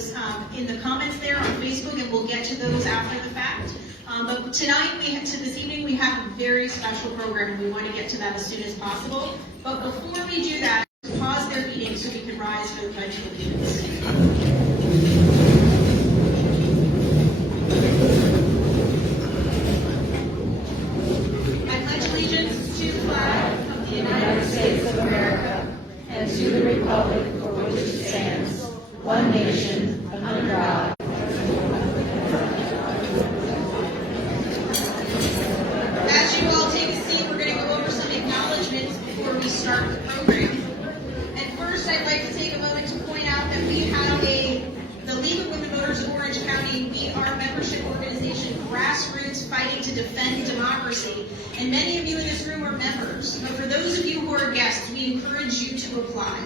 those in the comments there on Facebook, and we'll get to those after the fact. But tonight, this evening, we have a very special program, and we want to get to that as soon as possible. But before we do that, pause their meeting so we can rise for the Pledge of Allegiance. I pledge allegiance to the flag of the United States of America and to the republic for which it stands, one nation, under God. As you all take a seat, we're going to go over some acknowledgments before we start the program. And first, I'd like to take a moment to point out that we have the League of Women Voters of Orange County. We are a membership organization, grassroots, fighting to defend democracy. And many of you in this room are members. But for those of you who are guests, we encourage you to apply.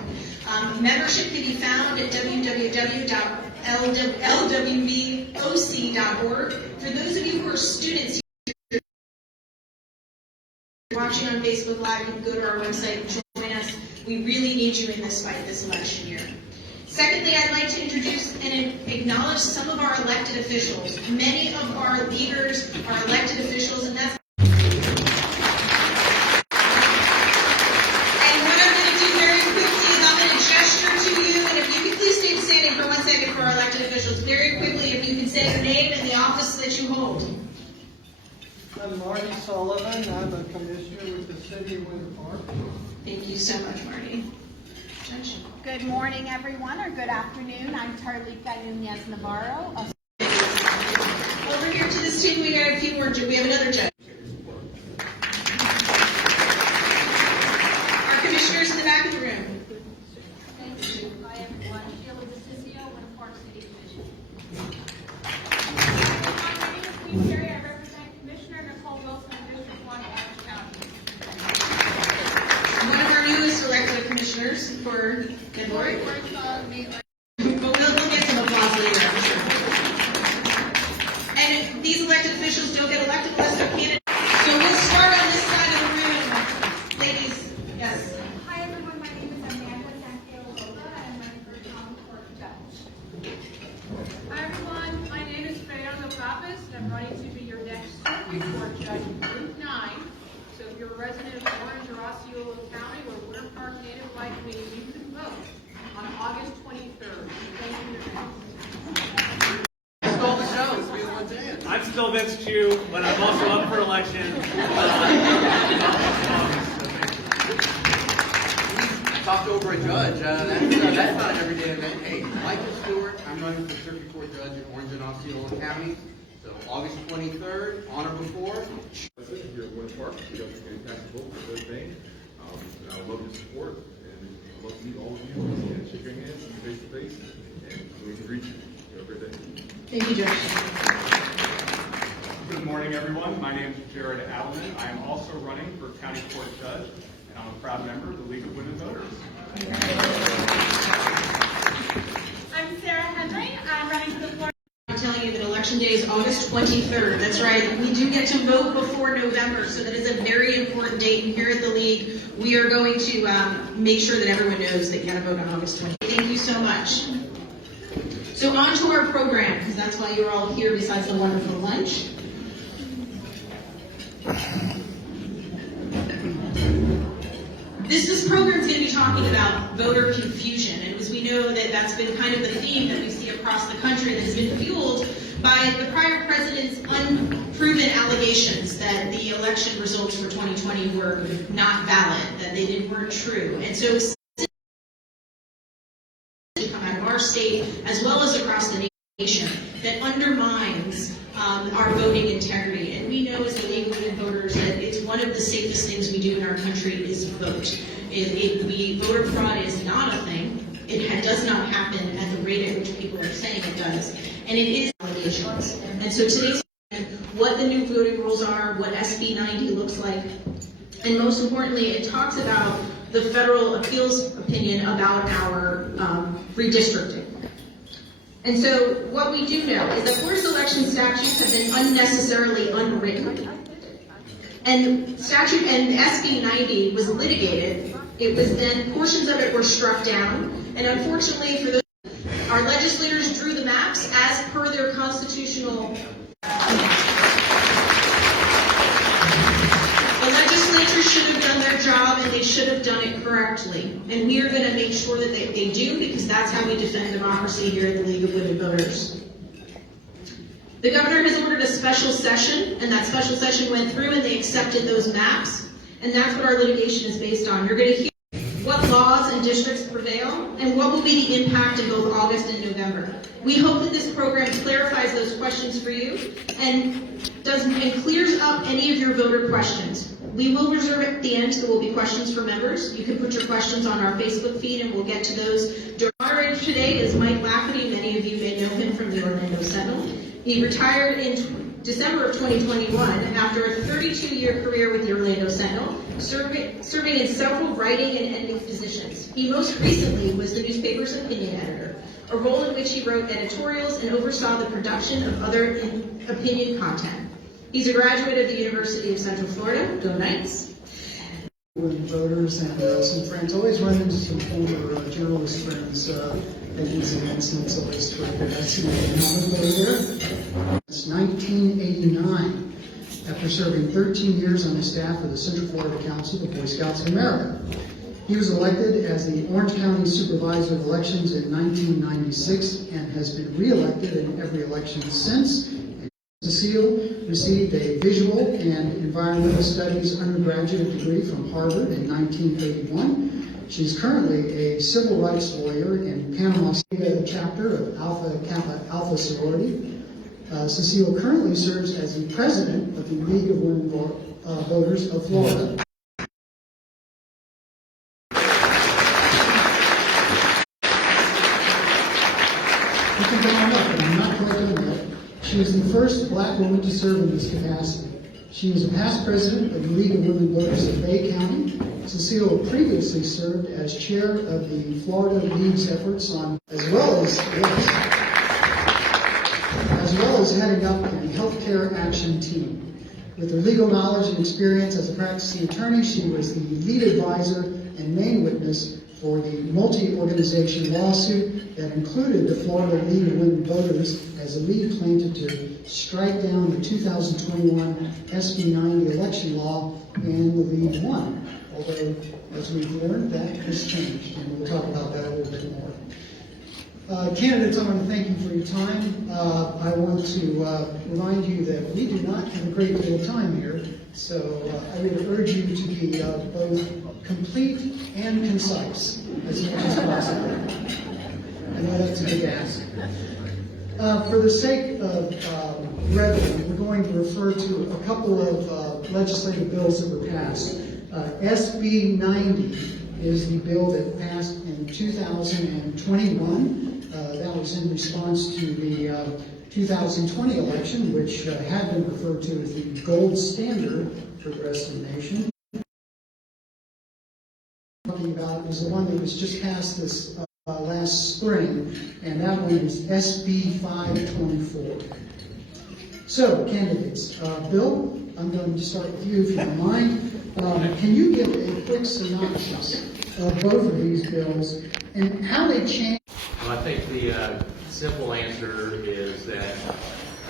Membership can be found at www.lwvoc.org. For those of you who are students watching on Facebook Live, you can go to our website and join us. We really need you in this fight this election year. Secondly, I'd like to introduce and acknowledge some of our elected officials. Many of our leaders are elected officials, and that's for our elected officials. Very quickly, if you can say your name and the office that you hold. I'm Marty Sullivan. I'm a commissioner with the City of Winter Park. Thank you so much, Marty. Judge. Good morning, everyone, or good afternoon. I'm Tarlika Nunez Navarro. Over here to this team, we got a few more. We have another judge. Our commissioners in the back of the room. Thank you. Hi, everyone. Sheila DeCiccio, Winter Park City Commission. My name is Queen Terry. I represent Commissioner Nicole Wilson, District 1, Orange County. One of our newest elected commissioners for February. But we'll get some applause later, I'm sure. And these elected officials don't get elected unless they're candidates. So we'll start on this side of the room. Ladies, yes. Hi, everyone. My name is Amanda Santiago-Loza, and I'm running for Common Court Judge. Hi, everyone. My name is Fernando Pappas, and I'm running to be your next Circuit Court Judge in Group 9. So if you're a resident of Orange or Osceola County or Winter Park native like me, you can vote on August 23rd. Thank you. Stole the show. It's been one day. I'm still Vince Chu, but I'm also up for election. Talked over a judge. That's not an everyday event. Hey, Michael Stewart. I'm running for Circuit Court Judge in Orange and Osceola County. So August 23rd, on or before. President here at Winter Park, we have a fantastic vote for third thing. I would love your support, and I'd love to meet all of you and shake your hands face to face, and so we can reach you. Have a great day. Thank you, Judge. Good morning, everyone. My name is Jared Alleman. I am also running for County Court Judge, and I'm a proud member of the League of Women Voters. I'm Sarah Henry. I'm running for the Florida. I'm telling you that Election Day is August 23rd. That's right. We do get to vote before November, so that is a very important date. And here at the League, we are going to make sure that everyone knows that you got to vote on August 23rd. Thank you so much. So on to our program, because that's why you're all here besides the wonderful lunch. This program is going to be talking about voter confusion, and as we know that that's been kind of the theme that we see across the country that has been fueled by the prior president's unproven allegations that the election results for 2020 were not valid, that they weren't true. And so out of our state, as well as across the nation, that undermines our voting integrity. And we know as the League of Women Voters that it's one of the safest things we do in our country is vote. Voter fraud is not a thing. It does not happen at the rate at which people are saying it does. And it is allegations. And so today's what the new voting rules are, what SB 90 looks like, and most importantly, it talks about the federal appeals opinion about our redistricting. And so what we do know is that forced election statutes have been unnecessarily unwritten. And SB 90 was litigated. It was then, portions of it were struck down. And unfortunately for those, our legislation legislators drew the maps as per their constitutional. The legislature should have done their job, and they should have done it correctly. And we are going to make sure that they do, because that's how we defend democracy here at the League of Women Voters. The governor has ordered a special session, and that special session went through, and they accepted those maps. And that's what our litigation is based on. You're going to hear what laws and districts prevail, and what will be the impact in both August and November. We hope that this program clarifies those questions for you and clears up any of your voter questions. We will reserve at the end, there will be questions for members. You can put your questions on our Facebook feed, and we'll get to those. Our moderator today is Mike Lafferty. Many of you may know him from the Orlando Sentinel. He retired in December of 2021 after a 32-year career with the Orlando Sentinel, serving in several writing and editing positions. He most recently was the newspaper's opinion editor, a role in which he wrote editorials and oversaw the production of other opinion content. He's a graduate of the University of Central Florida. Go Knights! Women voters and some friends. Always run into some former journalist friends at these events, and it's always terrific. I see another there. It's 1989. After serving 13 years on the staff of the Central Florida Council of the Boy Scouts of America. He was elected as the Orange County Supervisor of Elections in 1996 and has been re-elected in every election since. Cecile received a Visual and Environmental Studies undergraduate degree from Harvard in 1981. She's currently a civil rights lawyer in Panama City chapter of Alpha Kappa Alpha sorority. Cecile currently serves as the president of the League of Women Voters of Florida. You can go on up, but I'm not quite done yet. She is the first black woman to serve in this capacity. She is a past president of the League of Women Voters of Bay County. Cecile previously served as chair of the Florida League's efforts on, as well as heading up the healthcare action team. With her legal knowledge and experience as a practicing attorney, she was the lead advisor and main witness for the multi-organization lawsuit that included the Florida League of Women Voters as a lead plaintiff to strike down the 2021 SB 90 election law, and the league won. Although, as we've learned, that has changed, and we'll talk about that a little bit more. Candidates, I want to thank you for your time. I want to remind you that we do not have a great deal of time here, so I would urge you to be both complete and concise as much as possible. I know that's a big ask. For the sake of brevity, we're going to refer to a couple of legislative bills that were passed. SB 90 is the bill that passed in 2021. That was in response to the 2020 election, which had been referred to as the gold standard for the rest of the nation. Talking about was the one that was just passed this last spring, and that one is SB 524. So, candidates, Bill, I'm going to start with you if you don't mind. Can you give a quick synopsis of both of these bills and how they change? Well, I think the simple answer is that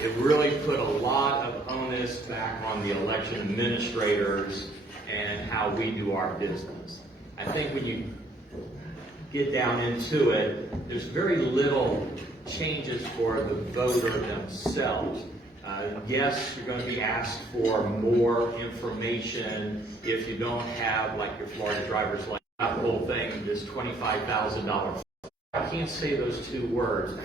it really put a lot of onus back on the election administrators and how we do our business. I think when you get down into it, there's very little changes for the voter themselves. Yes, you're going to be asked for more information if you don't have, like your Florida driver's license, that whole thing, this $25,000. I can't say those two words.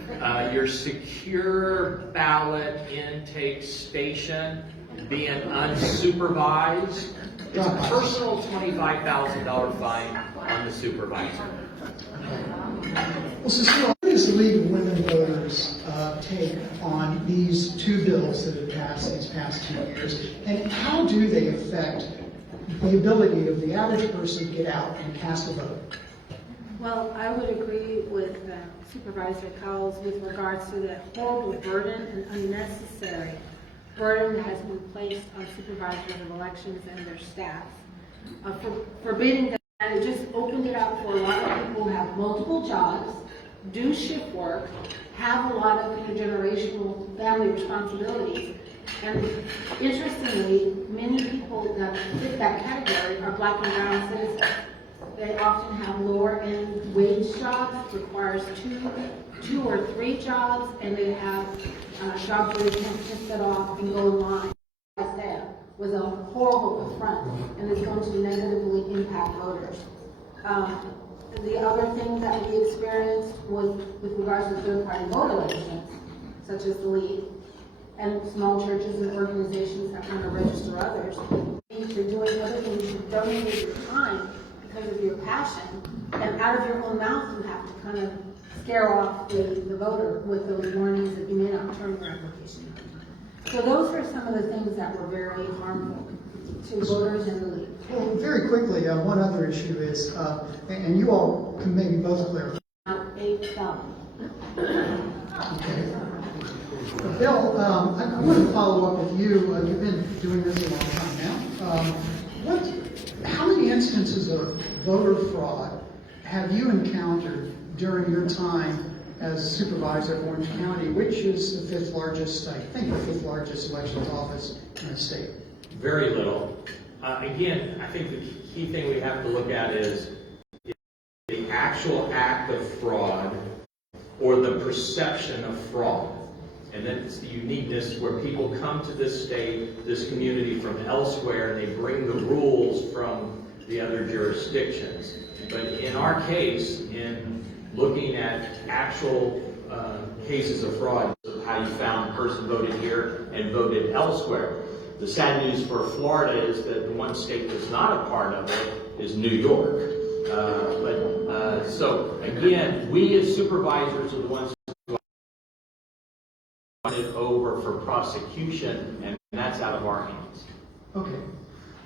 Your secure ballot intake station being unsupervised, it's a personal $25,000 fine on the supervisor. Well, Cecile, what does the League of Women Voters take on these two bills that have passed these past 2 years, and how do they affect the ability of the average person to get out and cast a vote? Well, I would agree with Supervisor Cowles with regards to that horrible burden and unnecessary burden that has been placed on supervisors of elections and their staff. Forbidding that, and it just opened it up for a lot of people who have multiple jobs, do shift work, have a lot of intergenerational family responsibilities. And interestingly, many people that fit that category are black and brown citizens. They often have lower end wage jobs, requires two or three jobs, and they have jobs where they can't just set off and go in line. That was a horrible affront and is going to negatively impact voters. The other thing that we experienced was with regards to third-party vote elections, such as the League, and small churches and organizations that want to register others. If you're doing other things, you've donated your time because of your passion, and out of your own mouth you have to kind of scare off the voter with those warnings that you may not turn your application in. So those are some of the things that were very harmful to voters in the League. Well, very quickly, one other issue is, and you all can maybe both clarify. A felony. Okay. Bill, I want to follow up with you. You've been doing this a long time now. How many instances of voter fraud have you encountered during your time as supervisor of Orange County, which is the fifth largest elections office in the state? Very little. Again, I think the key thing we have to look at is the actual act of fraud or the perception of fraud. And then it's the uniqueness where people come to this state, this community from elsewhere, and they bring the rules from the other jurisdictions. But in our case, in looking at actual cases of fraud, how you found a person voted here and voted elsewhere. The sad news for Florida is that the one state that's not a part of it is New York. So again, we as supervisors are the ones who it over for prosecution, and that's out of our hands. Okay.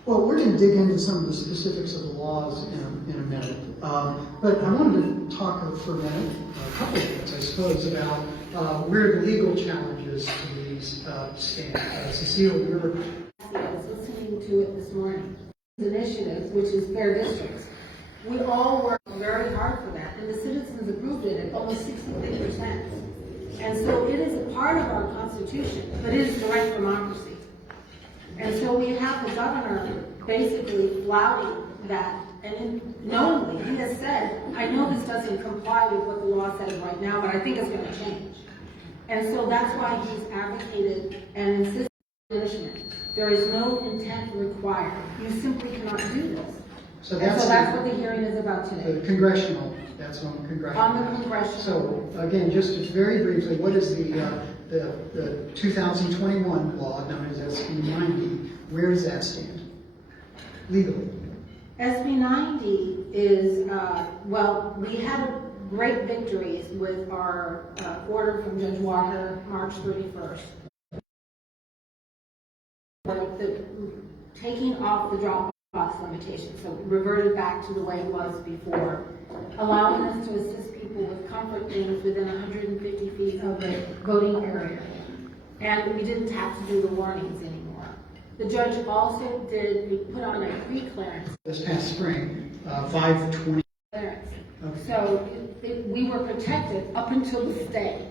Well, we're going to dig into some of the specifics of the laws in a minute. But I wanted to talk for a minute, a couple of things, I suppose, about where the legal challenges to these stand. Cecile, you were... I was listening to it this morning. Initiative, which is fair districts. We all worked very hard for that, and the citizens approved it at almost 63%. And so it is a part of our Constitution, but it is direct democracy. And so we have the governor basically flouting that, and knowingly, he has said, I know this doesn't comply with what the law says right now, but I think it's going to change. And so that's why he's advocated and insisted on punishment. There is no intent required. You simply cannot do this. So that's what the hearing is about today. The congressional, that's on congressional. On the congressional. So again, just very briefly, what is the 2021 law known as SB 90? Where does that stand legally? SB 90 is, well, we had great victories with our order from Judge Walker, March 31st. Taking off the drop-off limitation, so reverted back to the way it was before, allowing us to assist people with comfort things within 150 feet of the voting area. And we didn't have to do the warnings anymore. The judge also we put on a pre-clearance. This past spring, 5/20. Clearance. Okay. So we were protected up until the stay.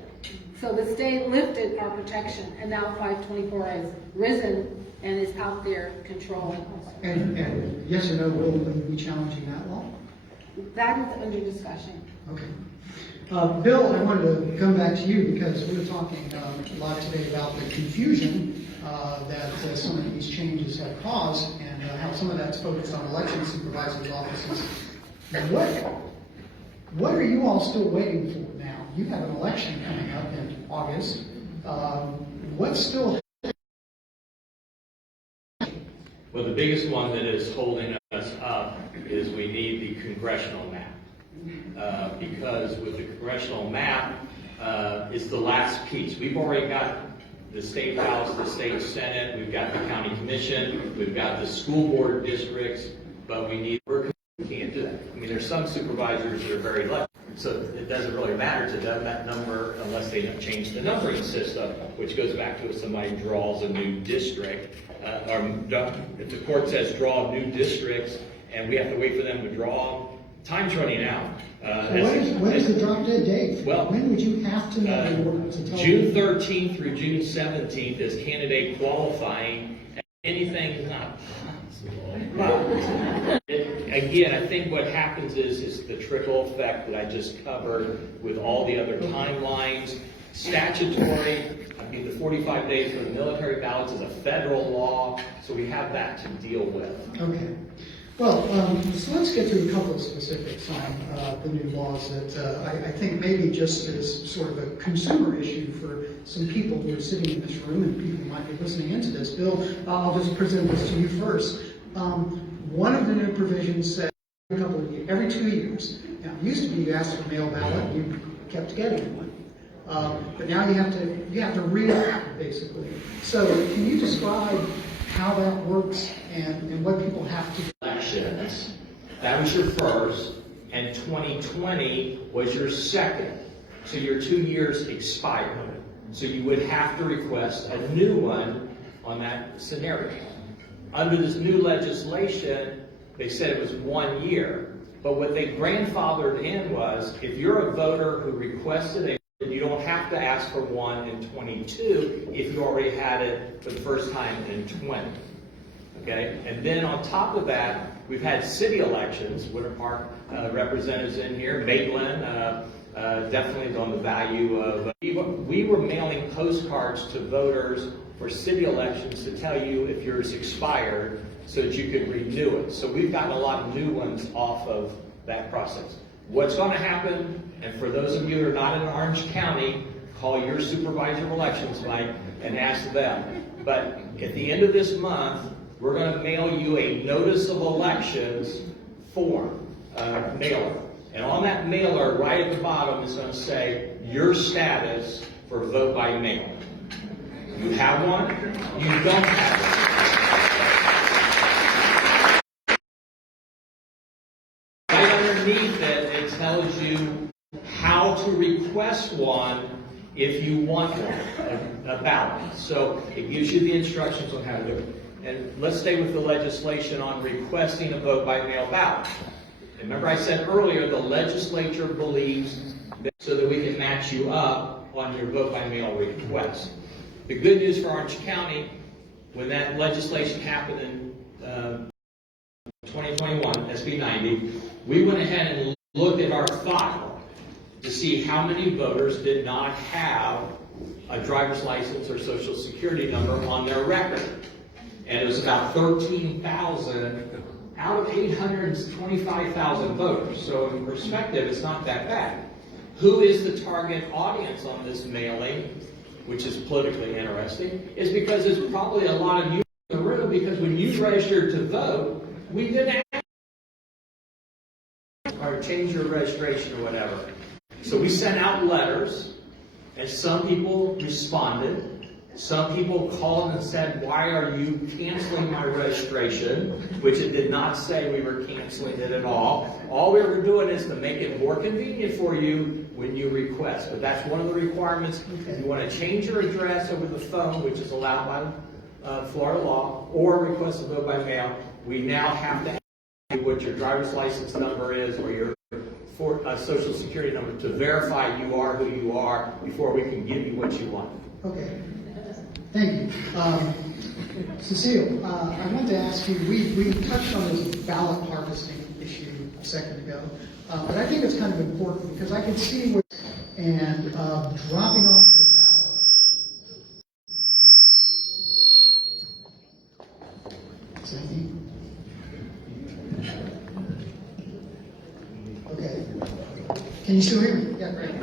So the stay lifted our protection, and now 524 has risen and is out there controlling us. And yes or no, will we be challenging that law? That is under discussion. Okay. Bill, I wanted to come back to you because we were talking a lot today about the confusion that some of these changes have caused and how some of that's focused on election supervisors' offices. What are you all still waiting for now? You have an election coming up in August. What's still... Well, the biggest one that is holding us up is we need the Congressional Map. Because with the Congressional Map, it's the last piece. We've already got the State House, the State Senate, we've got the County Commission, we've got the school board districts, but we can't do that. I mean, there's some supervisors that are very lucky, so it doesn't really matter to them, that number, unless they change the numbering system, which goes back to if somebody draws a new district, or if the court says draw new districts, and we have to wait for them to draw, Time's running out. What is the drop dead date? Well, when would you have to know in order to tell June 13th through June 17th is candidate qualifying. Anything not possible. Again, I think what happens is the trickle effect that I just covered with all the other timelines. Statutory, I mean, the 45 days for the military ballots is a federal law, so we have that to deal with. Okay. Well, so let's get to a couple of specifics on the new laws that I think maybe just as sort of a consumer issue for some people who are sitting in this room and people who might be listening into this. Bill, I'll just present this to you first. One of the new provisions said every 2 years. Now, it used to be you asked for mail ballot, you kept getting one. But now you have to re-act, basically. So can you describe how that works and what people have to do? Elections, that was your first, and 2020 was your second. So your 2 years expired. So you would have to request a new one on that scenario. Under this new legislation, they said it was 1 year. But what they grandfathered in was, if you're a voter who requested a you don't have to ask for one in 22 if you already had it for the first time in 20. Okay? And then on top of that, we've had city elections. Winter Park representatives in here. Maitland definitely on the value of... we were mailing postcards to voters for city elections to tell you if yours expired so that you could renew it. So we've gotten a lot of new ones off of that process. What's going to happen, and for those of you who are not in Orange County, call your supervisor of elections, Mike, and ask them. But at the end of this month, we're going to mail you a notice of elections form, mailer. And on that mailer, right at the bottom, is going to say your status for vote by mail. You have one, you don't have one. Underneath it tells you how to request one if you want one, a ballot. So it gives you the instructions on how to do it. And let's stay with the legislation on requesting a vote by mail ballot. Remember I said earlier the legislature believes that so that we can match you up on your vote by mail request. The good news for Orange County, when that legislation happened in 2021, SB 90, we went ahead and looked at our file to see how many voters did not have a driver's license or social security number on their record. And it was about 13,000 out of 825,000 voters. So in perspective, it's not that bad. Who is the target audience on this mailing, which is politically interesting, is because there's probably a lot of you in the room, because when you registered to vote, we didn't ask or change your registration or whatever. So we sent out letters, and some people responded. Some people called and said, why are you canceling my registration? Which it did not say we were canceling it at all. All we were doing is to make it more convenient for you when you request. But that's one of the requirements. If you want to change your address over the phone, which is allowed by Florida law, or request a vote by mail, we now have to ask you what your driver's license number is or your social security number to verify you are who you are before we can give you what you want. Okay. Thank you. Cecile, I wanted to ask you, we touched on this ballot harvesting issue a second ago, but I think it's kind of important because I can see what and dropping off their ballot. Is that me? Okay. Can you still hear me? Yeah, great.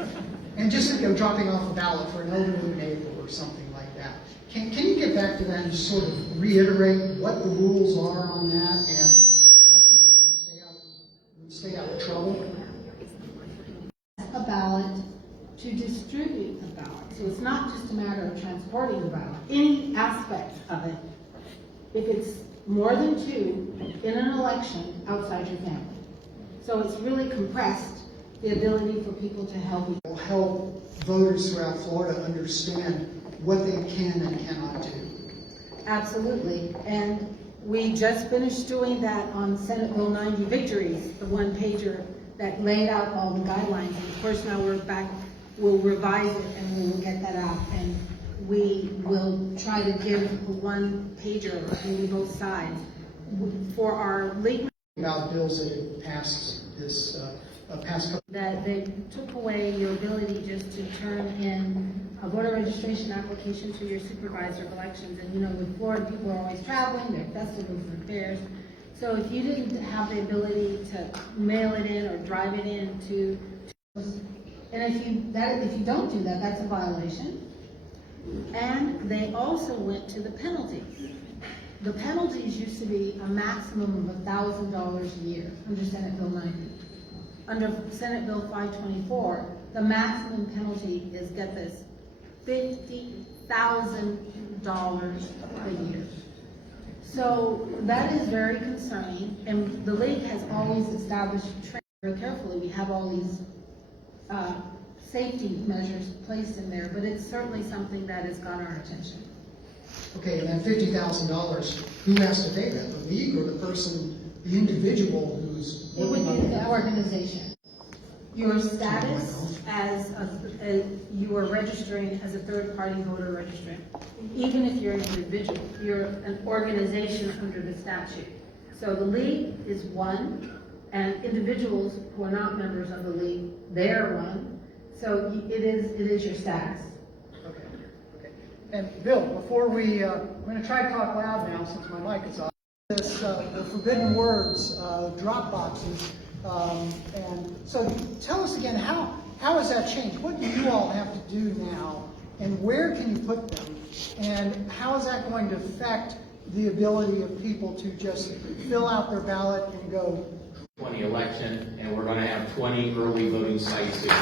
And just dropping off a ballot for an elderly neighbor or something like that. Can you get back to that and just sort of reiterate what the rules are on that and how people can stay out of trouble? A ballot to distribute a ballot. So it's not just a matter of transporting the ballot. Any aspect of it, if it's more than two in an election outside your family. So it's really compressed the ability for people to help voters throughout Florida understand what they can and cannot do. Absolutely. And We just finished doing that on Senate Bill 90 Victories, the one pager that laid out all the guidelines. And of course now we're back, we'll revise it and we will get that out. And we will try to give a one pager on both sides for our legal. About bills that have passed this, past couple. That they took away your ability just to turn in a voter registration application to your supervisor of elections. And you know, with Florida, people are always traveling, there are festivals and fairs. So if you didn't have the ability to mail it in or drive it in and if you don't do that, that's a violation. And they also went to the penalties. The penalties used to be a maximum of $1,000 a year under Senate Bill 90. Under Senate Bill 524, the maximum penalty is, get this, $50,000 a year. So that is very concerning, and the league has always established very carefully. We have all these safety measures placed in there, but it's certainly something that has got our attention. Okay, and that $50,000, who has to pay that? The league or the person, the individual who's It would working on be it? the organization. Your status as you are registering as a third-party voter registrant. Even if you're an individual, you're an organization under the statute. So the league is one, and individuals who are not members of the league, they're one. So it is your status. Okay. And Bill, before I'm going to try to talk loud now since my mic is off. This, the forbidden words, drop boxes. And so tell us again, how has that changed? What do you all have to do now, and where can you put them? And how is that going to affect the ability of people to just fill out their ballot and go? 20 election, and we're going to have 20 early voting sites again.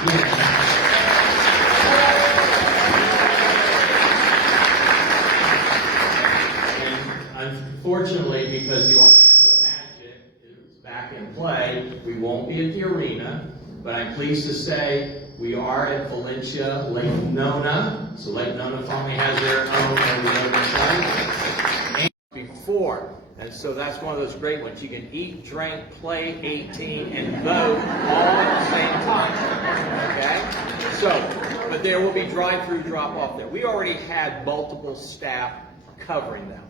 Unfortunately, because the Orlando Magic is back in play, we won't be at the arena, but I'm pleased to say we are at Valencia Lake Nona. So Lake Nona finally has their own voting site. And before, and so that's one of those great ones. You can eat, drink, play 18, and vote all at the same time. Okay? So, but there will be drive-through drop-off there. We already had multiple staff covering them.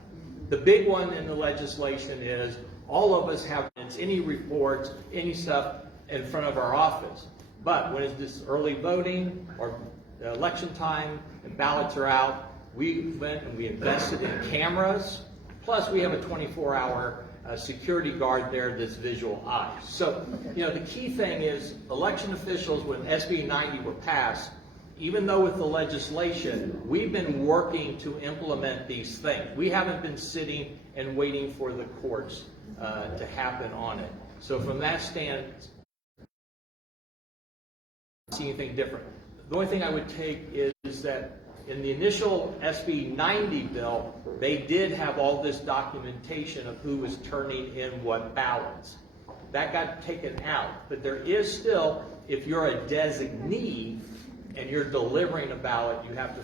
The big one in the legislation is all of us have any reports, any stuff in front of our office. But when it's this early voting or election time and ballots are out, we went and we invested in cameras. Plus, we have a 24-hour security guard there that's visual eyes. So, you know, the key thing is election officials, when SB 90 were passed, even though with the legislation, we've been working to implement these things. We haven't been sitting and waiting for the courts to happen on it. So from that stand, I don't see anything different. The only thing I would take is that in the initial SB 90 bill, they did have all this documentation of who was turning in what ballots. That got taken out, but there is still, if you're a designee, and you're delivering a ballot, you have to.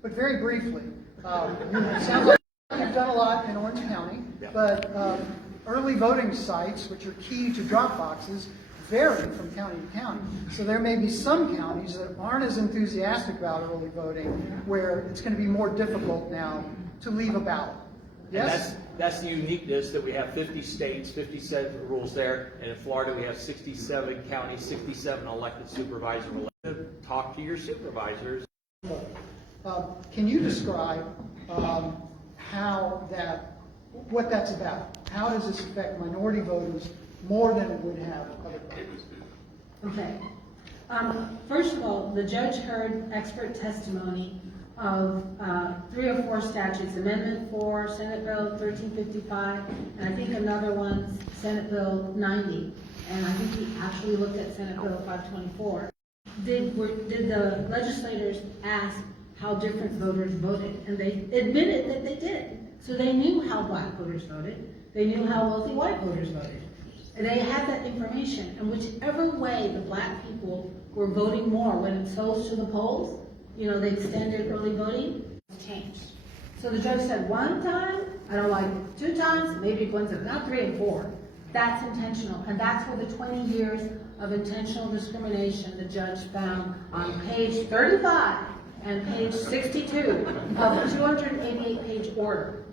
But very briefly, it sounds like you've done a lot in Orange County, but early voting sites, which are key to drop boxes, vary from county to county. So there may be some counties that aren't as enthusiastic about early voting, where it's going to be more difficult now to leave a ballot. Yes? And that's the uniqueness that we have 50 states, 57 rules there, and in Florida we have 67 counties, 67 elected supervisors. Talk to your supervisors. Can you describe what that's about? How does this affect minority voters more than it would have other voters? Okay. First of all, the judge heard expert testimony of 3 or 4 statutes, Amendment 4, Senate Bill 1355, and I think another one, Senate Bill 90, and I think he actually looked at Senate Bill 524. Did the legislators ask how different voters voted? And they admitted that they did. So they knew how black voters voted. They knew how wealthy white voters voted. And they had that information. And whichever way the black people were voting more, when it goes to the polls, you know, they extended early voting, it's changed. So the judge said one time, I don't like it. 2 times, maybe one time, not 3 and 4. That's intentional, and that's where the 20 years of intentional discrimination the judge found on page 35 and page 62 of the 288-page order.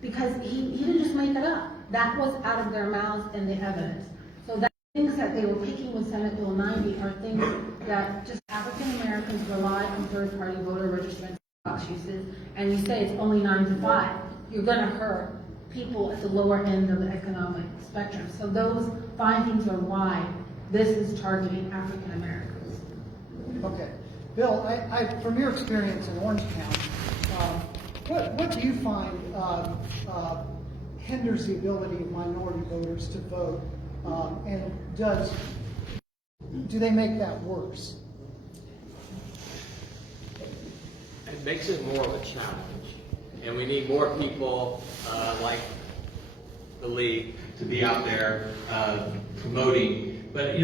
Because he didn't just make it up. That was out of their mouths and the evidence. So that things that they were picking with Senate Bill 90 are things that just African Americans rely on third-party voter registration box uses, and you say it's only 9 to 5. You're going to hurt people at the lower end of the economic spectrum. So those findings are why this is targeting African Americans. Okay. Bill, from your experience in Orange County, what do you find hinders the ability of minority voters to vote, and do they make that worse? It makes it more of a challenge, and we need more people like the league to be out there promoting. But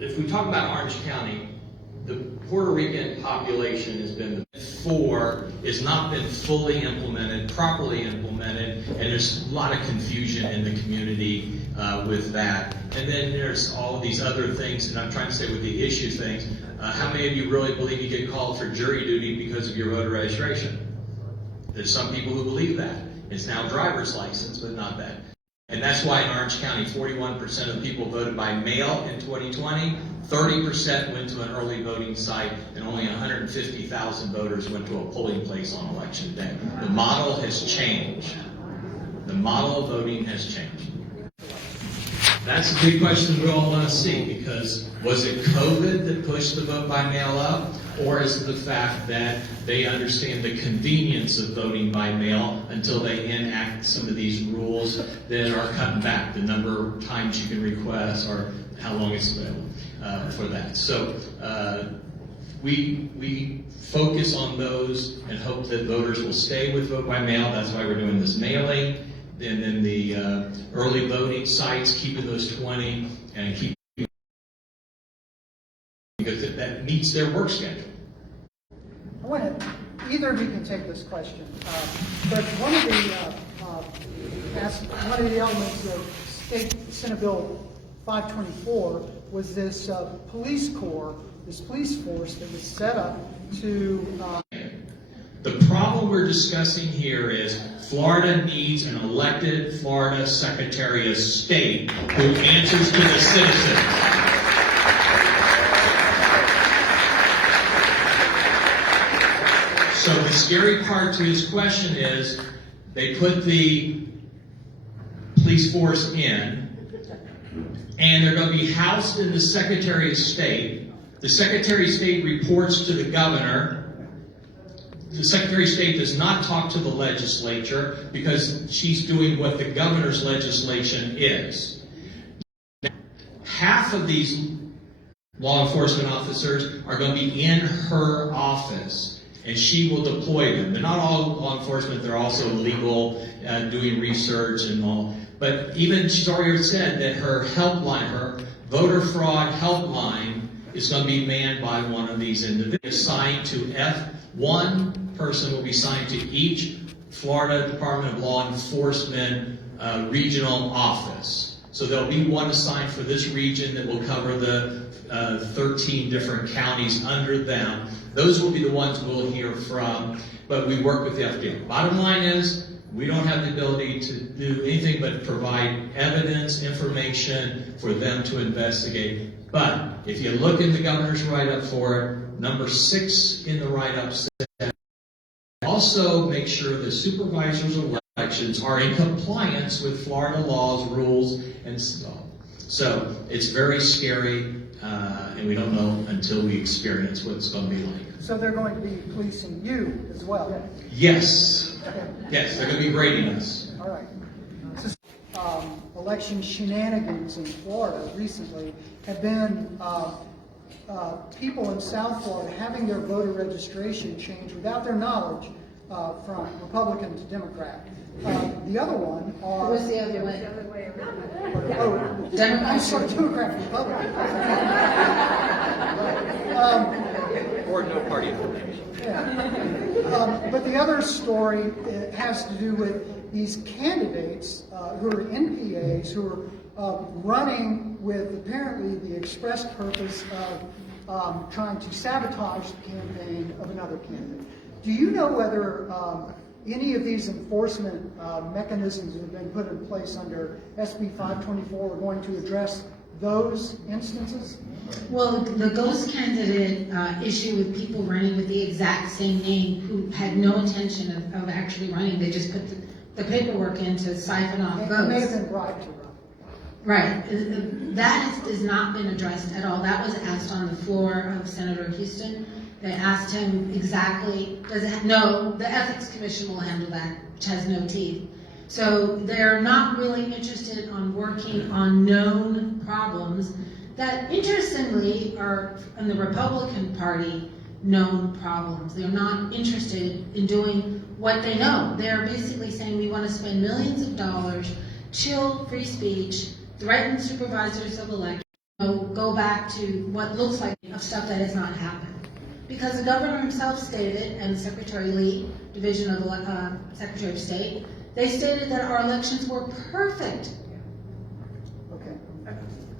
if we talk about Orange County, the Puerto Rican population has not been fully implemented, properly implemented, and there's a lot of confusion in the community with that. And then there's all of these other things, and I'm trying to say with the issue things, how many of you really believe you get called for jury duty because of your voter registration? There's some people who believe that. It's now driver's license, but not that. And that's why in Orange County, 41% of people voted by mail in 2020, 30% went to an early voting site, and only 150,000 voters went to a polling place on election day. The model has changed. The model of voting has changed. That's a big question we all want to see, because was it COVID that pushed the vote by mail up, or is it the fact that they understand the convenience of voting by mail until they enact some of these rules that are cutting back the number of times you can request or how long it's available for that. So we focus on those and hope that voters will stay with vote by mail. That's why we're doing this mailing. And then the early voting sites, keeping those 20 and keep, because that meets their work schedule. I want to, either of you can take this question, but one of the elements of Senate Bill 524 was this police corps, this police force that was set up to. The problem we're discussing here is Florida needs an elected Florida Secretary of State who answers to the citizens. So the scary part to his question is they put the police force in, and they're going to be housed in the Secretary of State. The Secretary of State reports to the governor. The Secretary of State does not talk to the legislature because she's doing what the governor's legislation is. Half of these law enforcement officers are going to be in her office, and she will deploy them. They're not all law enforcement, they're also legal, doing research and all. But even she's already said that her helpline, her voter fraud helpline, is going to be manned by one of these individuals assigned to One person will be assigned to each Florida Department of Law Enforcement regional office. So there'll be one assigned for this region that will cover the 13 different counties under them. Those will be the ones we'll hear from, but we work with the FDA. Bottom line is, we don't have the ability to do anything but provide evidence, information for them to investigate. But if you look in the governor's write-up for it, number 6 in the write-up said, also make sure the supervisors' elections are in compliance with Florida laws, rules, and stuff. So it's very scary, and we don't know until we experience what it's going to be like. So they're going to be policing you as well? Yes. Okay. Yes, they're going to be grading us. All right. Election shenanigans in Florida recently have been people in South Florida having their voter registration changed without their knowledge from Republican to Democrat. The other one are... What's the other way? I'm sorry, Democrat, Republican. Or no party information. Yeah. But the other story has to do with these candidates who are NPAs who are running with apparently the express purpose of trying to sabotage the campaign of another candidate. Do you know whether any of these enforcement mechanisms that have been put in place under SB 524 are going to address those instances? Well, the ghost candidate issue with people running with the exact same name who had no intention of actually running, they just put the paperwork in to siphon off votes. It may have been bribed to run. Right. That has not been addressed at all. That was asked on the floor of Senator Houston. They asked him exactly, no, the Ethics Commission will handle that, which has no teeth. So they're not really interested on working on known problems that, interestingly, are in the Republican Party known problems. They're not interested in doing what they know. They're basically saying we want to spend millions of dollars, chill free speech, threaten supervisors of election, go back to what looks like of stuff that has not happened. Because the governor himself stated, and Secretary Lee, Division of Secretary of State, they stated that our elections were perfect. Okay.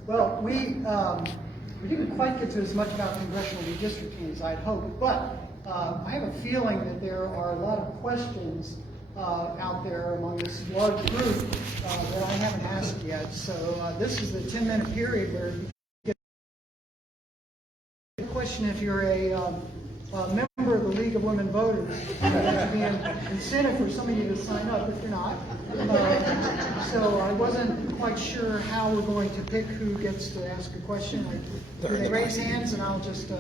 Well, we didn't quite get to as much about congressional redistricting as I'd hoped, but I have a feeling that there are a lot of questions out there among this large group that I haven't asked yet. So this is the 10-minute period where you get a question if you're a member of the League of Women Voters. That should be an incentive for some of you to sign up if you're not. So I wasn't quite sure how we're going to pick who gets to ask a question. Do they raise hands and I'll just...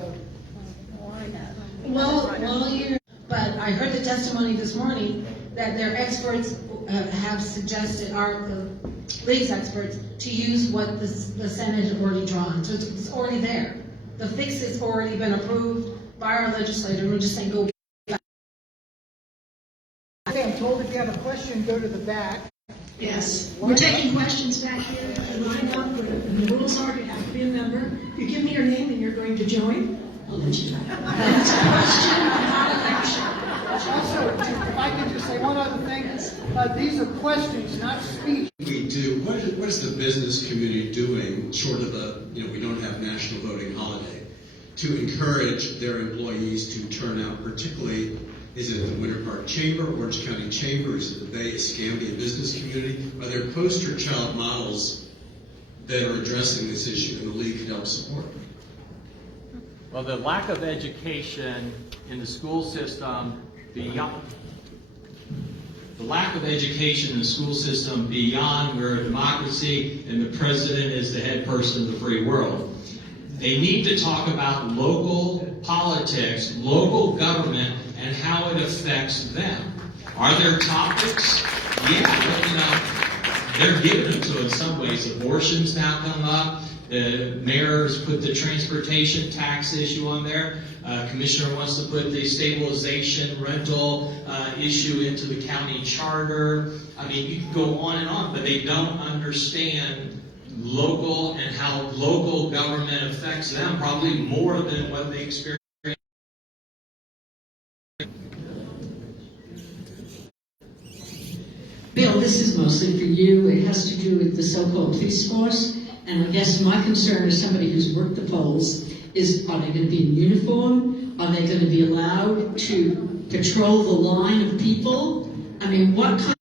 But I heard the testimony this morning that their experts have suggested, the League's experts, to use what the Senate had already drawn. So it's already there. The fix has already been approved by our legislator. We're just saying go back. Okay, I'm told if you have a question, go to the back. Yes, we're taking questions back here and line up, and the rules are you have to be a member. You give me your name and you're going to join, I'll let you know. That's a question, not an action. Also, if I could just say one other thing, these are questions, not speech. We do. What is the business community doing, short of we don't have national voting holiday, to encourage their employees to turn out, particularly, is it the Winter Park Chamber, Orange County Chamber, is it the Bay Escambia business community? Are there poster child models that are addressing this issue and the League can help support? Well, the lack of education in the school system beyond we're a democracy and the president is the head person of the free world. They need to talk about local politics, local government, and how it affects them. Are there topics? Yeah, but, they're giving them to in some ways. Abortions now come up. The mayor's put the transportation tax issue on there. Commissioner wants to put the stabilization rental issue into the county charter. I mean, you can go on and on, but they don't understand local and how local government affects them, probably more than what they experience. Bill, this is mostly for you. It has to do with the so-called police force. And I guess my concern as somebody who's worked the polls is, are they going to be in uniform? Are they going to be allowed to patrol the line of people? I mean, what kind of...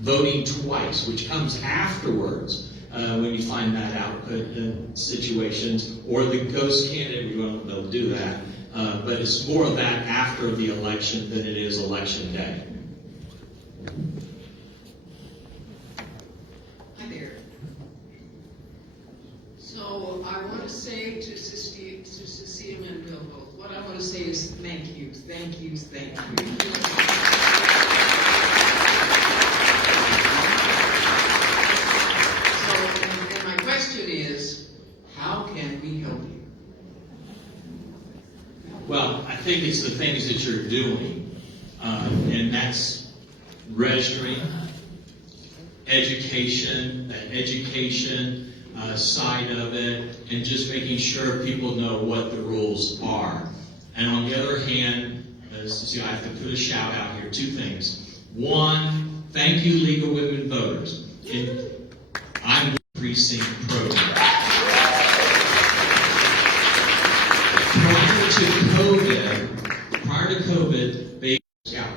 Voting twice, which comes afterwards when you find that out situations, or the ghost candidate, they'll do that. But it's more of that after the election than it is election day. So I want to say to Cecilia and Bill both, what I want to say is thank you, thank you, thank you. So, and my question is, how can we help you? Well, I think it's the things that you're doing, and that's registering, education, side of it, and just making sure people know what the rules are. And on the other hand, I have to put a shout out here. Two things. One, thank you, League of Women Voters. I'm the precinct program. Prior to COVID, they Scout.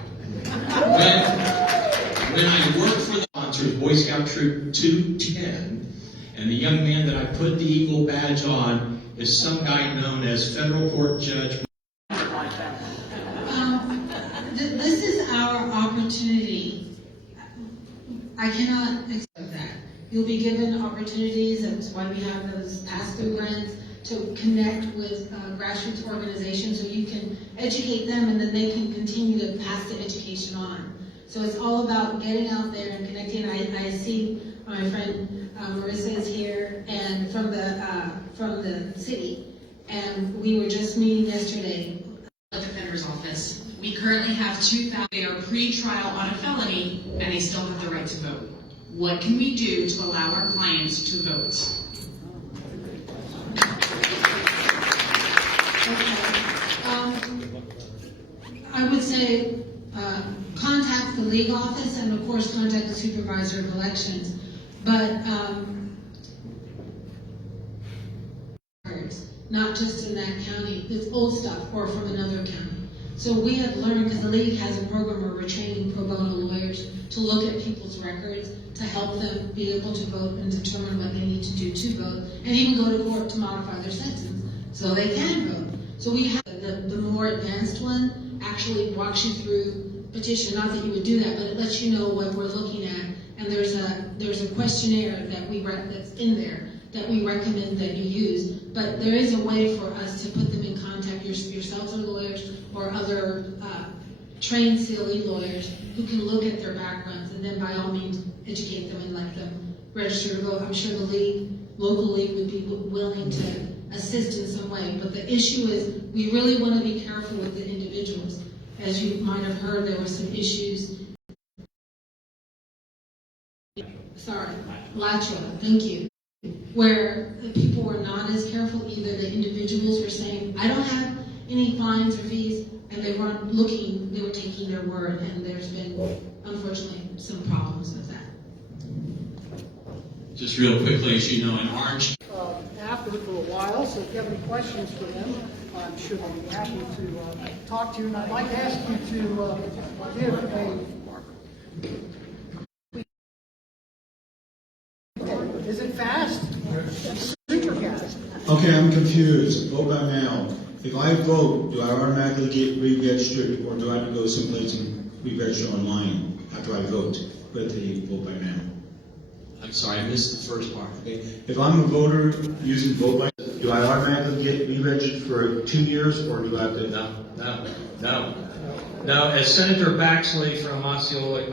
When I worked for the sponsors, Boy Scout Troop 210, and the young man that I put the Eagle badge on is some guy known as federal court judge. This is our opportunity. I cannot accept that. You'll be given opportunities, that's why we have those pass-through grants, to connect with grassroots organizations so you can educate them and then they can continue to pass the education on. So it's all about getting out there and connecting. I see my friend Marissa is here and from the city, and we were just meeting yesterday. Defender's office. We currently have 2,000. They are pre-trial on a felony and they still have the right to vote. What can we do to allow our clients to vote? I would say contact the league office and of course contact the supervisor of elections, but not just in that county, it's old stuff or from another county. So we have learned, because the league has a program where we're training pro bono lawyers to look at people's records to help them be able to vote and determine what they need to do to vote, and even go to court to modify their sentence so they can vote. So we have the more advanced one actually walks you through petition, not that you would do that, but it lets you know what we're looking at, and there's a questionnaire that that's in there that we recommend that you use. But there is a way for us to put them in contact, yourselves or lawyers or other trained CLE lawyers who can look at their backgrounds and then by all means educate them and let them register to vote. I'm sure the local league would be willing to assist in some way. But the issue is we really want to be careful with the individuals. As you might have heard, there were some issues. Lachua, thank you. Where the people were not as careful, either the individuals were saying, I don't have any fines or fees, and they weren't looking, they were taking their word, and there's been, unfortunately, some problems with that. Just real quickly, as you know, in Orange. After for a while, so if you have any questions for them, I'm sure they'll be happy to talk to you. And I'd like to ask you to give a... Is it fast? Super fast. Okay, I'm confused. Vote by mail. If I vote, do I automatically get re-registered, or do I have to go someplace and re-register online after I vote with the vote by mail? I'm sorry, I missed the first part. Okay. If I'm a voter using vote by mail, do I automatically get re-registered for 2 years, or do I have to? No, as Senator Baxley from Osceola,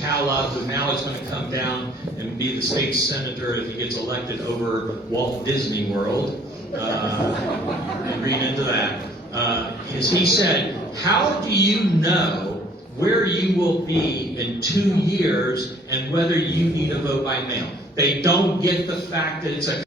Cowles, who now is going to come down and be the state senator if he gets elected over Walt Disney World, and read into that, as he said, how do you know where you will be in 2 years and whether you need a vote by mail? They don't get the fact that it's a